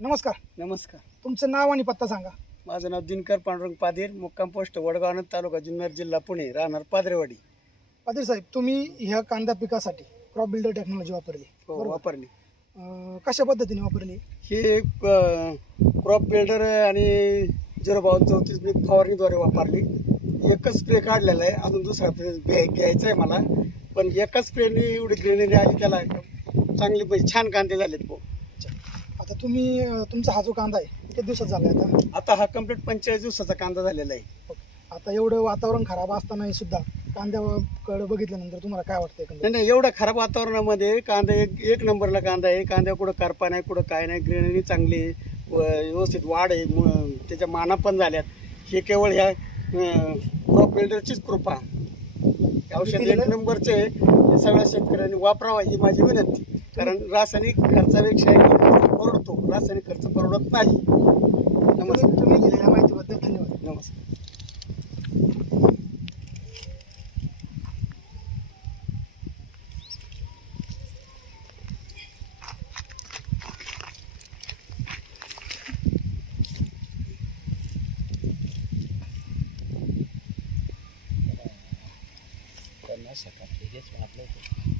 नमस्कार. नमस्कार. तुमचं नाव आणि पत्ता सांगा. माझं नाव दिनकर पांडुरंग पाधीर, मुक्काम पोस्ट वडगाव आनंद तालुका जुन्नर जिल्हा पुणे, राहणार पादरेवाडी. पाटील साहेब, तुम्ही ह्या कांदा पिकासाठी क्रॉप बिल्डर टेक्नॉलॉजी वापरली, हो, बरोबर? वापरली. कशा पद्धतीने वापरली? ही क्रॉप बिल्डर आणि 05234 मी फवारणीद्वारे वापरली. एकच स्प्रे काढलेला आहे, अजून दुसरा स्प्रे घ्यायचा आहे मला. पण एकाच स्प्रेने एवढी ग्रेनरी आली, त्याला चांगली म्हणजे छान कांदे झालेत भाऊ. आता तुम्ही तुमचा हा जो कांदा आहे किती दिवसात झाला आता? आता हा कंप्लीट 45 दिवसाचा कांदा झालेला आहे. आता एवढं वातावरण खराब असतानाही सुद्धा कांद्याकडे बघितल्यानंतर तुम्हाला काय वाटतंय? नाही नाही, एवढ्या खराब वातावरणामध्ये कांदा एक नंबरला कांदा आहे. कांद्या कुठं करपा नाही, कुठं काय नाही. ग्रेनरी चांगली आहे, व्यवस्थित वाढ आहे, त्याच्या माना पण झाल्यात. हे केवळ ह्या क्रॉप बिल्डरचीच कृपा. औषध एक नंबरचे आहे. हे सगळ्या शेतकऱ्यांनी वापरावा ही माझी विनंती. कारण रासायनिक खर्चापेक्षा परवडतो, रासायनिक खर्च परवडत नाही. नमस्कार. तुम्ही दिलेल्या माहितीबद्दल धन्यवाद. नमस्कार. करण्यासाठी हेच आपलं